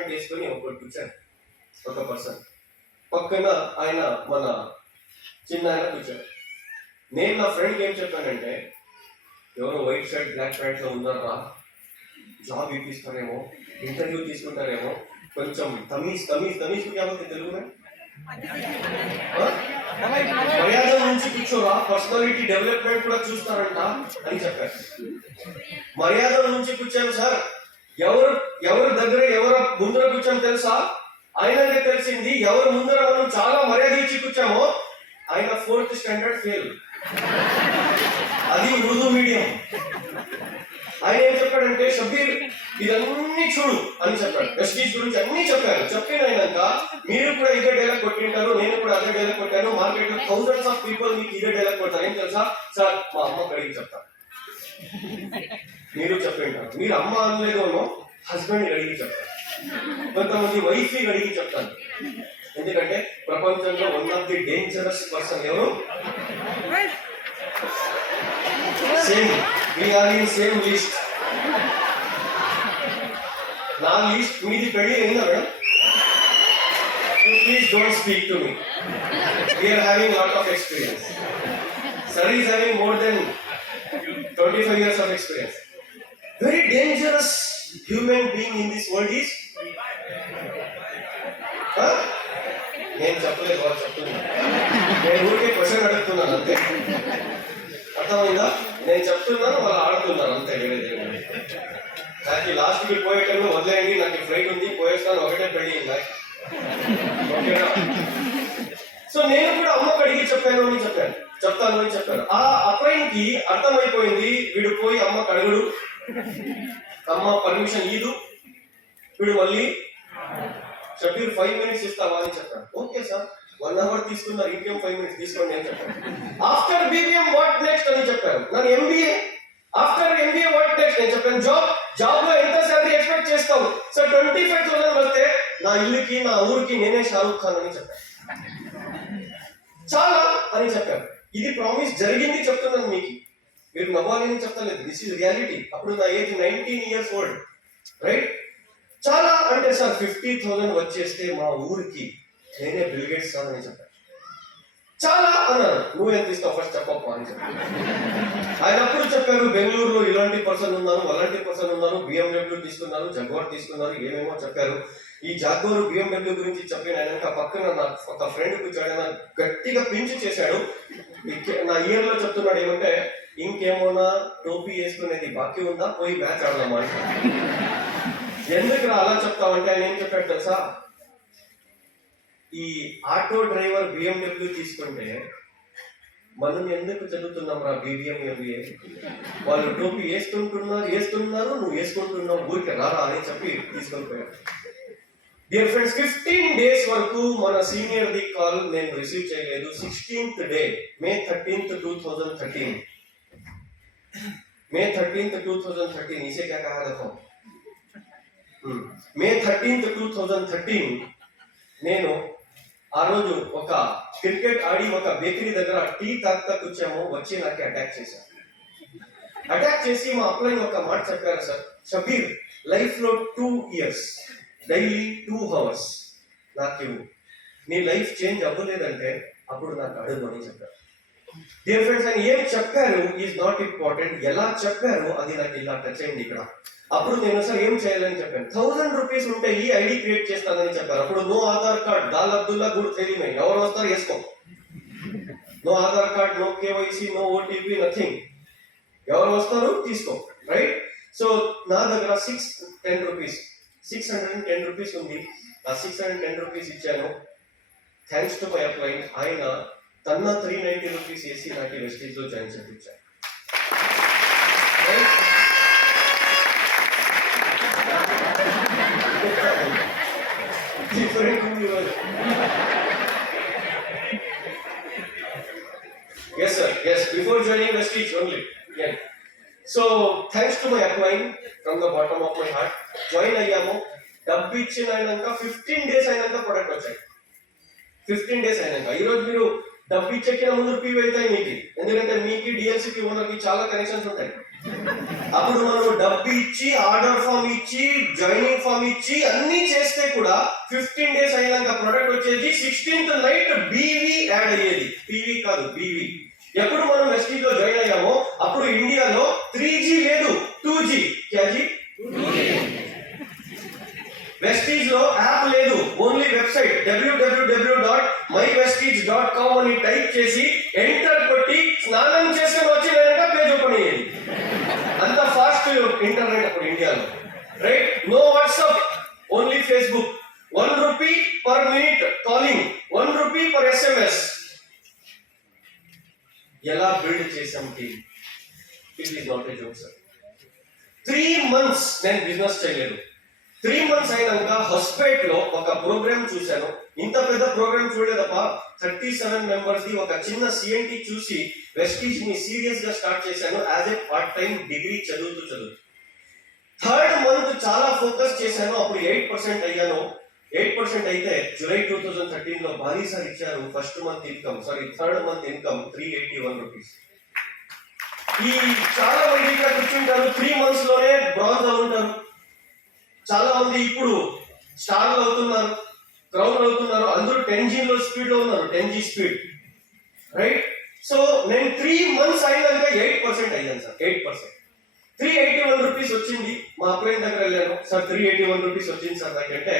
Appoint చేసుకుని ఒక కూర్చొని ఒక పర్సన్. పక్కన ఆయన మన చిన్న ఆయన కూర్చొని నేను నా ఫ్రెండ్కి ఏం చెప్పానంటే ఎవరో వైట్ షర్ట్ బ్లాక్ ప్యాంట్లో ఉన్నారా? జాబ్ ఇప్పిస్తారేమో ఇంటర్వ్యూ తీసుకుంటారేమో కొంచెం తమీజ్ తమీజ్ తమీజ్ కాబట్టి తెలుగునే మర్యాద నుంచి కూర్చోరా పర్సనాలిటీ డెవలప్మెంట్ కూడా చూస్తారంట అని చెప్పారు. మర్యాద నుంచి కూర్చాను సార్. ఎవరు ఎవరి దగ్గర ఎవరు ముందర కూర్చొని తెలుసా? ఆయనకే తెలిసింది ఎవరు ముందర మనం చాలా మర్యాద ఇచ్చి కూర్చామో ఆయన ఫోర్త్ స్టాండర్డ్ ఫెయిల్. అది ఉర్దూ మీడియం. ఆయన ఏం చెప్పాడంటే షబీర్ ఇదన్నీ చూడు అని చెప్పాడు. వెస్టీజ్ గురించి అన్ని చెప్పారు చెప్పిన అయినాక మీరు కూడా ఇదే డైలాగ్ కొట్టింటారు నేను కూడా అదే డైలాగ్ కొట్టాను. మార్కెట్లో థౌసండ్స్ ఆఫ్ పీపుల్ మీకు ఇదే డైలాగ్ కొడతారు. ఏం తెలుసా? సార్ మా అమ్మ కడిగి చెప్తాను నేను చెప్పింటారు మీరు అమ్మ అనలేదేమో హస్బెండ్ అడిగి చెప్తాను కొంతమంది వైఫ్ అడిగి చెప్తాను ఎందుకంటే ప్రపంచంలో one of the dangerous person ఎవరు? Same we are in same list నా లిస్ట్ మీది పెళ్ళి ఏందా madam please don't speak to me we are having lot of experience sir is having more than twenty five years of experience very dangerous human being in this world is నేను చెప్పలేదు వాళ్ళు చెప్తున్నాను నేను ఊరికే question అడుగుతున్నాను అంతే? అర్థమైందా? నేను చెప్తున్నాను వాళ్ళు ఆడుతున్నాను అంతే వేరేది నాకు లాస్ట్కి పోయేటప్పుడు వదిలేయండి నాకు ఫ్లైట్ ఉంది పోయేస్తాను ఒకటే పెళ్ళి నాకు ఓకేనా? సో నేను కూడా అమ్మకు అడిగి చెప్పాను అని చెప్పాను. చెప్తాను అని చెప్పాను. ఆ అబ్బాయికి అర్థమైపోయింది వీడు పోయి అమ్మకు కడుగుడు. అమ్మ పర్మిషన్ ఇదు వీడు మళ్ళీ. షబీర్ ఫైవ్ మినిట్స్ ఇస్తావా అని చెప్పాడు. ఓకే సార్ వన్ అవర్ తీసుకున్నారు. ఇంకేం ఫైవ్ మినిట్స్ తీసుకోండి అని చెప్పాను ఆఫ్టర్ బీబీఎం వాట్ నెక్స్ట్ అని చెప్పారు నన్ను MBA after MBA what next నేను చెప్పాను జాబ్ జాబ్లో ఎంత శాలరీ ఎక్స్పెక్ట్ చేస్తావు? సార్ ట్వంటీ ఫైవ్ థౌసండ్ వస్తే నా ఇల్లుకి నా ఊరికి నేనే షారూక్ ఖాన్ అని చెప్పాను చాలా అని చెప్పారు ఇది ప్రామిస్ జరిగింది చెప్తున్నాను మీకు. మీరు నవ్వాలని చెప్తలేదు దిస్ ఇస్ రియాలిటీ అప్పుడు నా age nineteen years old right చాలా అంటే సార్ ఫిఫ్టీ థౌసండ్ వచ్చేస్తే మా ఊరికి నేనే బిల్గేట్స్ అని చెప్పాను. చాలా అన్నాను నువ్వు ఎంత ఇస్తావు ఫస్ట్ చెప్పప్ప అని చెప్పాను. ఆయన అప్పుడు చెప్పారు బెంగళూరులో ఇలాంటి పర్సన్ ఉన్నారు అలాంటి పర్సన్ ఉన్నారు బిఎండబ్ల్యూ తీసుకున్నారు జగ్వార్ తీసుకున్నారు ఏమేమో చెప్పారు. ఈ జాగోరు బిఎండబ్ల్యూ గురించి చెప్పిన ఆయన పక్కన నా ఒక ఫ్రెండ్ కూర్చోడు గట్టిగా పించి చేశాడు. నా ఇయర్లో చెప్తున్నాడు ఏమంటే ఇంకేమోనా టోపీ వేసుకునేది బాకీ ఉందా? పోయి మ్యాచ్ ఆడదామా అంటే ఎందుకు అలా చెప్తామంటే ఆయన ఏం చెప్పాడు తెలుసా? ఈ ఆటో డ్రైవర్ బిఎండబ్ల్యూ తీసుకుంటే మనం ఎందుకు చదువుతున్నాం రా బీబీఎంఎల్ఏ వాళ్ళు టోపీ వేసుకుంటున్నారు వేస్తున్నారు నువ్వు వేసుకుంటున్నావు ఊరికి రారా అని చెప్పి తీసుకొని పోయాడు. డియర్ ఫ్రెండ్స్ ఫిఫ్టీన్ డేస్ వరకు మన సీనియర్ ది కాల్ నేను రిసీవ్ చేయలేదు. Sixteenth day May thirteenth two thousand thirteen May thirteenth two thousand thirteen इसे क्या कहा देखो May thirteenth two thousand thirteen నేను ఆ రోజు ఒక క్రికెట్ ఆడి ఒక బేకరీ దగ్గర టీ తాగుతా కూర్చాము వచ్చి నాకు అటాక్ చేశారు అటాక్ చేసి మా అప్లైన్ ఒక మాట చెప్పారు సార్ షబీర్ లైఫ్ లో two years daily two hours నాకు ఇవ్వు నీ లైఫ్ చేంజ్ అవ్వలేదంటే అప్పుడు నాకు అడుగు అని చెప్పారు డియర్ ఫ్రెండ్స్ ఆయన ఏం చెప్పారు? ఈజ్ నాట్ ఇంపార్టెంట్ ఎలా చెప్పారు? అది నాకు ఇలా టచ్ అయింది ఇక్కడ. అప్పుడు నేను సార్ ఏం చేయాలని చెప్పాను? థౌసండ్ రూపీస్ ఉంటే ఈ ఐడి క్రియేట్ చేస్తానని చెప్పారు. అప్పుడు నో ఆధార్ కార్డ్ దాల్ అబ్దుల్లా గుడ్ తెలియమే ఎవరు వస్తారు? వేసుకో. No Aadhaar card no KYC no OTP nothing ఎవరు వస్తారు? తీసుకో. రైట్ సో నా దగ్గర six ten rupees six hundred and ten rupees ఉంది. ఆ సిక్స్ హండ్రెడ్ టెన్ రూపీస్ ఇచ్చాను. థ్యాంక్స్ టు మై అప్లైన్ ఆయన తన త్రీ నైన్టీ రూపీస్ వేసి నాకు వెస్టేజ్ లో జాయిన్ చేయించారు Right? Different to you. Yes, sir. Yes, before joining Vestige only. Yeah. So, thanks to my upline from the bottom of my heart. Join అయ్యాము డబ్బు ఇచ్చిన అయినాక ఫిఫ్టీన్ డేస్ అయినాక product వచ్చాయి ఫిఫ్టీన్ డేస్ అయినాక ఈ రోజు మీరు డబ్బు ఇచ్చెక్కిన ముందు పీ వెళ్తాయి మీకు ఎందుకంటే మీకు డిఎల్సిపి ఓనర్కి చాలా కనెక్షన్స్ ఉంటాయి. అప్పుడు మనం డబ్బు ఇచ్చి ఆర్డర్ ఫామ్ ఇచ్చి జాయినింగ్ ఫామ్ ఇచ్చి అన్ని చేస్తే కూడా ఫిఫ్టీన్ డేస్ అయినాక ప్రొడక్ట్ వచ్చేది సిక్స్టీన్త్ నైట్ బీవీ యాడ్ అయ్యేది. పీవీ కాదు బీవీ ఎప్పుడు మనం ఎస్టీలో జాయిన్ అయ్యామో అప్పుడు ఇండియాలో త్రీ జీ లేదు టూ జీ? క్యాజీ వెస్టీజ్లో యాప్ లేదు ఓన్లీ వెబ్సైట్ డబ్ల్యూడబ్ల్యూడబ్ల్యూ డాట్ మై డాట్ కామ్ అని టైప్ చేసి ఎంటర్ కొట్టి స్నానం చేసుకుని వచ్చి వెనక పేజ్ ఓపెన్ అయ్యేది అంత ఫాస్ట్ ఇంటర్నెట్ అప్పుడు ఇండియాలో. రైట్ మంత్స్ హస్పేట్లో ఒక ప్రోగ్రామ్ చూశాను. ఇంత పెద్ద ప్రోగ్రామ్ చూడలేదప్ప థర్టీ సెవెన్ మెంబర్స్ ది ఒక చిన్న సిఎన్టి చూసి వెస్టీజ్ని సీరియస్గా స్టార్ట్ చేశాను. As a part time degree చదువుతూ చదువుతూ. థర్డ్ మంత్ చాలా ఫోకస్ చేశాను. అప్పుడు ఎయిట్ పర్సెంట్ అయ్యాను. ఎయిట్ పర్సెంట్ అయితే జూలై టూ థౌసండ్ థర్టీన్లో భారీ సార్ ఇచ్చారు first month income. Sorry third month income three eighty one rupees. ఈ చాలా మంది ఇక్కడ కూర్చుంటారు. త్రీ మంత్స్లోనే బ్రాంజ్ అవుంటారు. చాలా మంది ఇప్పుడు స్టార్లు అవుతున్నారు గ్రౌండ్ అవుతున్నారు అందరూ టెన్ జీ లో స్పీడ్లో ఉన్నారు ten G speed. Right so నేను త్రీ మంత్స్ అయినాక ఎయిట్ పర్సెంట్ అయ్యాను sir eight percent three eighty one rupees వచ్చింది మా అప్లైన్ దగ్గర వెళ్ళాను. Sir three eighty one rupees వచ్చింది సార్ నాకంటే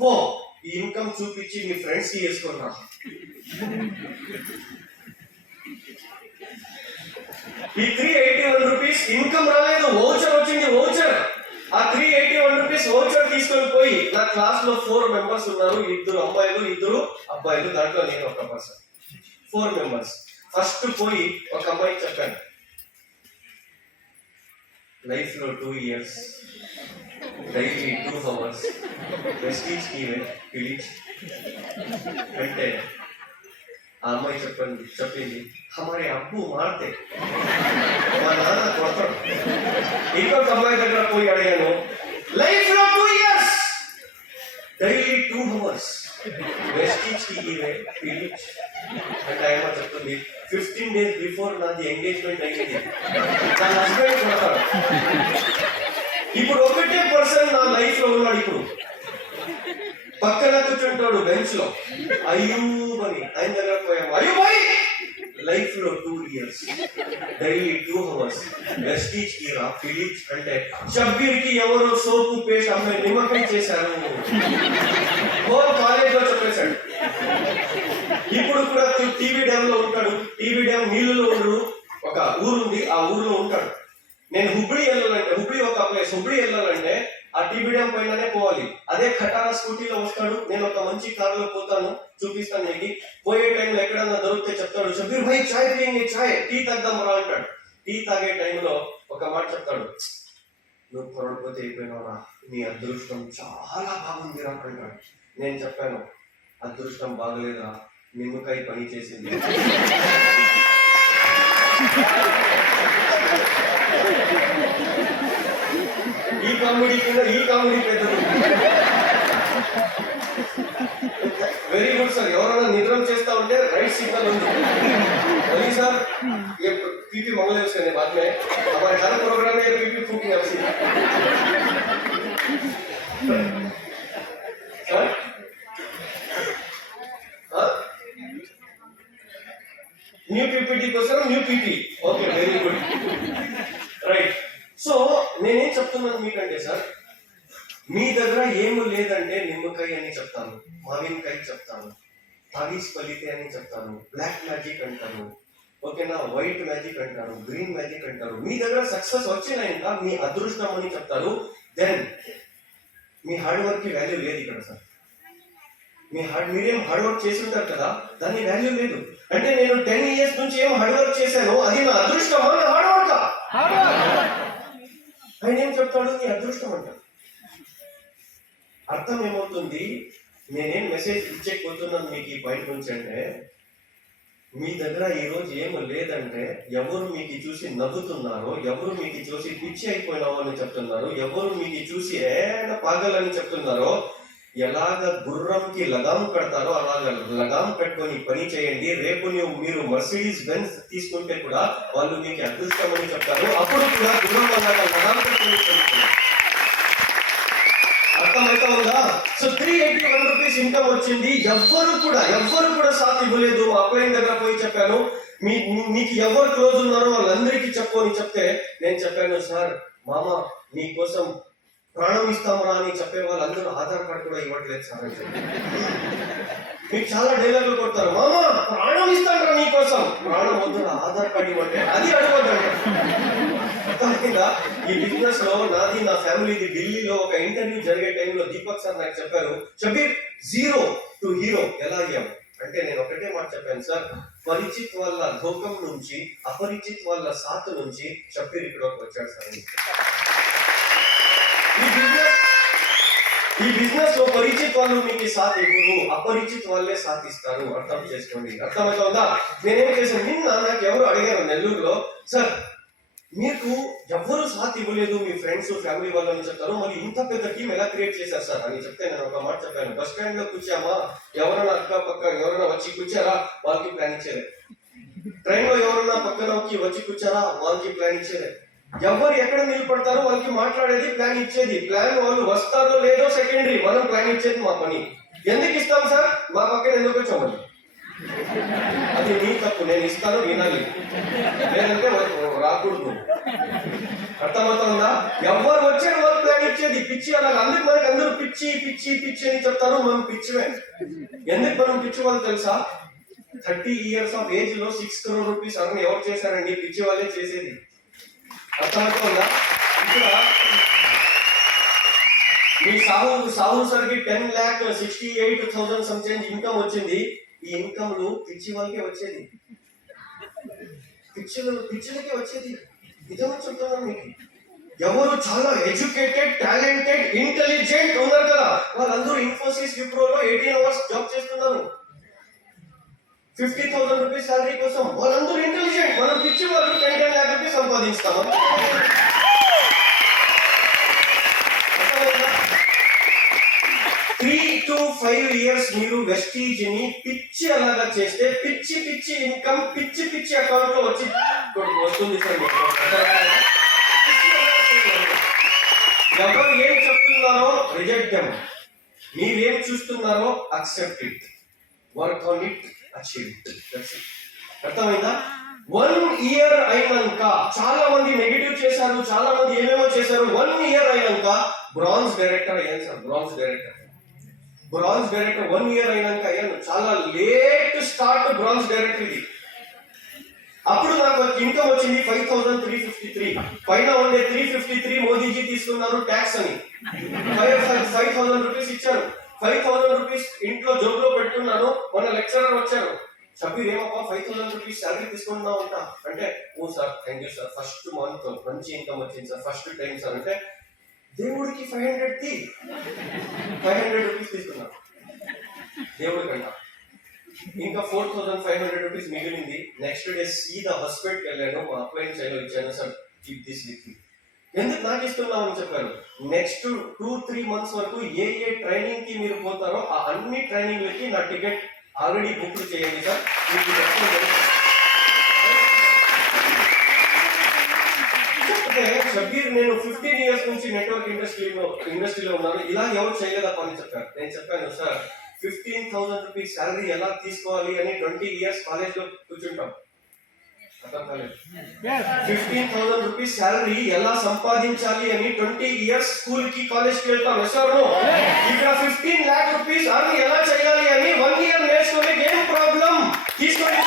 పో ఈ ఇన్కమ్ చూపించి మీ ఫ్రెండ్స్కి వేసుకున్నా ఈ three eighty one rupees income రాలేదు ఓచర్ వచ్చింది ఓచర్ ఆ three eighty one rupees voucher తీసుకొని పోయి నా క్లాస్లో ఫోర్ మెంబర్స్ ఉన్నారు. ఇద్దరు అమ్మాయిలు ఇద్దరు అబ్బాయిలు. దాంట్లో నేను ఒక పర్సన్ ఫోర్ మెంబర్స్ ఫస్ట్ పోయి ఒక అమ్మాయికి చెప్పాను. లైఫ్లో two years daily two hours prestige event పిలిచ్ అంటే ఆ అమ్మాయి చెప్పండి చెప్పింది హమారే అబ్బు మారితే మా నాన్న కొడతాడు ఇంకొక అమ్మాయి దగ్గర పోయి అడిగాను లైఫ్లో two years daily two hours వెస్టీజ్కి event పిలిచ్ అంటే ఆయన చెప్తుంది ఫిఫ్టీన్ డేస్ బిఫోర్ నాది ఎంగేజ్మెంట్ అయ్యింది నా హస్బెండ్ కొడతాడు ఇప్పుడు ఒకటే పర్సన్ నా లైఫ్లో ఉన్నాడు ఇప్పుడు పక్కన కూర్చుంటాడు బెంచ్లో అయ్యూబ్ అని ఆయన దగ్గర పోయాము. అయ్యూబాయ్ లైఫ్లో two years daily two hours వెస్టీజ్కి రా ఫిలిప్స్ అంటే షబ్బీర్కి ఎవరో సోపు పేస్ట్ అమ్మాయి నిమ్మకాయ చేశారు. హోల్ కాలేజ్లో చెప్పేశాడు. ఇప్పుడు కూడా టీవీ డ్యామ్లో ఉంటాడు. టీవీ డ్యామ్ నీళ్ళలో ఉండడు ఒక ఊరు ఉంది ఆ ఊర్లో ఉంటాడు. నేను హుబ్ళి వెళ్ళాలంటే హుబ్ళి ఒక ప్లేస్ హుబ్ళి వెళ్ళాలంటే ఆ టీవీ డ్యామ్ పైననే పోవాలి. అదే ఖటారా స్కూటీలో వస్తాడు నేను ఒక మంచి కారులో పోతాను చూపిస్తాను నీకు పోయే టైంలో ఎక్కడన్నా దొరికితే చెప్తాడు షబీర్ భాయ్ చాయ్ తీయండి చాయ్ టీ తాగుదాం రా అంటాడు. టీ తాగే టైంలో ఒక మాట చెప్తాడు. నువ్వు కొరడిపోతే అయిపోయినావురా నీ అదృష్టం చాలా బాగుందిరా అంటాడు. నేను చెప్పాను అదృష్టం బాగలేదా నిమ్మకాయ పని చేసింది ఈ కామెడీ కింద ఈ కామెడీ పెద్దది వెరీ గుడ్ సార్ ఎవరైనా నిద్రం చేస్తా ఉంటే రైట్ सिग्नल ఉంది वही सर ये पीपी मंगले उसके बाद में हमारे हर प्रोग्राम में पीपी फूकने आपसे सर న్యూ పీపీటీ కోసం new PP okay very good right so నేనేం చెప్తున్నాను మీకంటే సార్? మీ దగ్గర ఏమి లేదంటే నిమ్మకాయ అని చెప్తాను మావినకాయ చెప్తాను తావీస్ పలితే అని చెప్తాను బ్లాక్ మ్యాజిక్ అంటాను ఓకేనా? వైట్ మ్యాజిక్ అంటారు గ్రీన్ మ్యాజిక్ అంటారు మీ దగ్గర సక్సెస్ వచ్చినాక మీ అదృష్టం అని చెప్తారు దెన్ మీ హార్డ్ వర్క్కి వాల్యూ లేదు ఇక్కడ సార్. మీ హార్డ్ మీరేం హార్డ్ వర్క్ చేసి ఉంటారు కదా దాన్ని వాల్యూ లేదు. అంటే నేను టెన్ ఇయర్స్ నుంచి ఏం హార్డ్ వర్క్ చేశాను అది నా అదృష్టమా నా హార్డ్ వర్క్ ఆయన ఏం చెప్తాడు? నీ అదృష్టం అంటాడు. అర్థం ఏమవుతుంది? నేనేం మెసేజ్ ఇచ్చేకపోతున్నాను మీకు ఈ పాయింట్ నుంచి అంటే మీ దగ్గర ఈరోజు ఏమో లేదంటే ఎవరు మీకు చూసి నవ్వుతున్నారో ఎవరు మీకు చూసి పిచ్చి అయిపోయినావు అని చెప్తున్నారు ఎవరు మీకు చూసి ఏడ పాగలని చెప్తున్నారో ఎలాగ గుర్రంకి లగాం కడతారో అలాగ లగాం కట్టుకొని పని చేయండి. రేపు నువ్వు మీరు మర్సిడీస్ బెన్స్ తీసుకుంటే కూడా వాళ్ళు మీకు అదృష్టం అని చెప్తారు. అప్పుడు కూడా గుర్రం వల్ల లగాం కట్టుకుని పని అర్థమైతే ఉందా? So three eighty one rupees income వచ్చింది. ఎవ్వరు కూడా ఎవ్వరు కూడా సాత్ ఇవ్వలేదు. మా దగ్గర పోయి చెప్పాను. మీ మీ- మీకు ఎవరు క్లోజ్ ఉన్నారో వాళ్ళందరికీ చెప్పు అని చెప్తే నేను చెప్పాను సార్ మామ మీకోసం ప్రాణం ఇస్తామరా అని చెప్పే వాళ్ళు అందరూ ఆధార్ కార్డు కూడా ఇవ్వట్లేదు సార్. అని మీకు చాలా డైలాగులు కొడతారు. మామా ప్రాణం ఇస్తానరా నీకోసం ప్రాణం వద్దు ఆధార్ కార్డు ఇవ్వండి. అది అడగద్దండి ఈ బిజినెస్లో నాది నా ఫ్యామిలీది ఢిల్లీలో ఒక ఇంటర్వ్యూ జరిగే టైంలో దీపక్ సార్ నాకు చెప్పారు షబీర్ జీరో టు హీరో ఎలా అయ్యాం అంటే నేను ఒకటే మాట చెప్పాను సార్ పరిచిత్ వాళ్ళ ధోకం నుంచి అపరిచిత్ వాళ్ళ సాత్ నుంచి షబీర్ ఇక్కడ వచ్చాడు సార్. ఈ బిజినెస్ ఈ బిజినెస్లో పరిచిత్ వాళ్ళు మీకు సాత్ ఇవ్వరు అపరిచిత్ వాళ్ళే సాత్ ఇస్తారు అర్థం చేసుకోండి. అర్థమవుతుందా? నేనేం చేశాను? నిన్న నాకు ఎవరు అడిగారు నెల్లూరులో సార్ మీకు ఎవరు సాత్ ఇవ్వలేదు మీ ఫ్రెండ్స్ ఫ్యామిలీ వాళ్ళని చెప్తారు మరి ఇంత పెద్ద టీం ఎలా క్రియేట్ చేశారు సార్? అని చెప్తే నేను ఒక మాట చెప్పాను. బస్ స్టాండ్లో కూర్చామా? ఎవరైనా అక్క పక్క ఎవరైనా వచ్చి కూర్చారా? వాళ్ళకి ప్లాన్ ఇచ్చేదే ట్రైన్లో ఎవరైనా పక్కనకి వచ్చి కూర్చారా? వాళ్ళకి ప్లాన్ ఇచ్చేదే ఎవరు ఎక్కడ నిలబడతారో వాళ్ళకి మాట్లాడేది ప్లాన్ ఇచ్చేది. ప్లాన్ వాళ్ళు వస్తారో లేదో సెకండరీ మనం ప్లాన్ ఇచ్చేది మా పని. ఎందుకు ఇస్తాం సార్? మా పక్కన ఎందుకు వచ్చామని అది నీ తప్పు నేను ఇస్తాను వినాలి లేదంటే రాకూడదు. అర్థమవుతుందా? ఎవరు వచ్చారు వాళ్ళు ప్లాన్ ఇచ్చేది. పిచ్చి అలా అందుకు మనకి అందరూ పిచ్చి పిచ్చి పిచ్చి అని చెప్తారు మనం పిచ్చివే. ఎందుకు మనం పిచ్చి వాళ్ళు తెలుసా? థర్టీ ఇయర్స్ ఆఫ్ ఏజ్లో సిక్స్ క్రోర్ రూపీస్ అన్న ఎవరు చేశారండి? పిచ్చి వాళ్ళే చేసేది. అర్థమవుతుందా? ఇక్కడ మీ సాహు సాహు సార్కి ten lakh sixty eight thousand some income వచ్చింది. ఈ ఇన్కమ్లు పిచ్చి వాళ్ళకే వచ్చేది. పిచ్చులు పిచ్చులకే వచ్చేది. నిజమని చెప్తున్నాను మీకు? ఎవరు చాలా ఎడ్యుకేటెడ్ టాలెంటెడ్ ఇంటెలిజెంట్ ఉన్నారు కదా. వాళ్ళందరూ ఇన్ఫోసిస్ విప్రోలో ఎయిటీన్ అవర్స్ జాబ్ చేస్తున్నారు. ఫిఫ్టీ థౌసండ్ రూపీస్ శాలరీ కోసం వాళ్ళందరూ ఇంటెలిజెంట్ మనం పిచ్చి వాళ్ళు టెన్ టెన్ ల్యాక్ రూపీస్ సంపాదిస్తాము త్రీ టు ఫైవ్ ఇయర్స్ మీరు వెస్టీజ్ని పిచ్చి అలాగా చేస్తే పిచ్చి పిచ్చి ఇన్కమ్ పిచ్చి పిచ్చి అకౌంట్లో వచ్చి వస్తుంది సార్ ఎవరు ఏం చెప్తున్నారో రిజెక్ట్ మీరేం చూస్తున్నారో accept it work on it achieve అర్థమైందా? వన్ ఇయర్ అయినాక చాలా మంది నెగిటివ్ చేశారు చాలా మంది ఏమేమో చేశారు. వన్ ఇయర్ అయినాక బ్రాంజ్ డైరెక్టర్ అయ్యాను sir bronze director bronze director one year అయినాక అయ్యాను. చాలా లేట్ స్టార్ట్ బ్రాంజ్ డైరెక్టర్ ఇది. అప్పుడు నాకు ఇన్కమ్ వచ్చింది five thousand three fifty three పైన ఉండే త్రీ ఫిఫ్టీ త్రీ మోదీజీ తీసుకున్నారు ట్యాక్స్ అని. ఫైవ్ ఫైవ్ థౌసండ్ రూపీస్ ఇచ్చారు. ఫైవ్ థౌసండ్ రూపీస్ ఇంట్లో జోబులో పెట్టుకున్నాను. మొన్న లెక్చరర్ వచ్చారు. షబీర్ ఏమప్పా? ఫైవ్ థౌసండ్ రూపీస్ శాలరీ తీసుకుంటున్నా ఉంటా అంటే ఓ sir thank you sir. First month మంచి ఇన్కమ్ వచ్చింది సార్. First time sir. అంటే దేవుడికి five hundred the five hundred rupees తీసుకున్నా. దేవుడికంట. ఇంకా four thousand five hundred rupees మిగిలింది. నెక్స్ట్ డే సీదా హాస్పిటల్కి వెళ్ళాను. మా అప్లయన్స్ చైలో ఇచ్చాను సార్. కీప్ దిస్ విత్ ఎందుకు నాకు చెప్పారు? అని చెప్పాను నెక్స్ట్ టూ త్రీ మంత్స్ వరకు ఏ ఏ ట్రైనింగ్కి మీరు పోతారో ఆ అన్ని ట్రైనింగ్లకి నా టికెట్ ఆల్రెడీ బుక్ చేయండి సార్. మీకు షబీర్ నేను ఫిఫ్టీన్ ఇయర్స్ నుంచి నెట్వర్క్ ఇండస్ట్రీలో ఇండస్ట్రీలో ఉన్నాను. ఇలా ఎవరు చేయలేదప్ప అని చెప్పారు. నేను చెప్పాను sir fifteen thousand rupees salary ఎలా తీసుకోవాలి అని ట్వంటీ ఇయర్స్ కాలేజ్లో కూర్చుంటాం. ఫిఫ్టీన్ థౌసండ్ రూపీస్ శాలరీ ఎలా సంపాదించాలి అని ట్వంటీ ఇయర్స్ స్కూల్కి కాలేజ్కి వెళ్తాం ఎస్ఆర్ను ఇక్కడ ఫిఫ్టీన్ ల్యాక్ రూపీస్ అర్న్ ఎలా చేయాలి అని వన్ ఇయర్ నేర్చుకుని ఏం ప్రాబ్లం తీసుకొని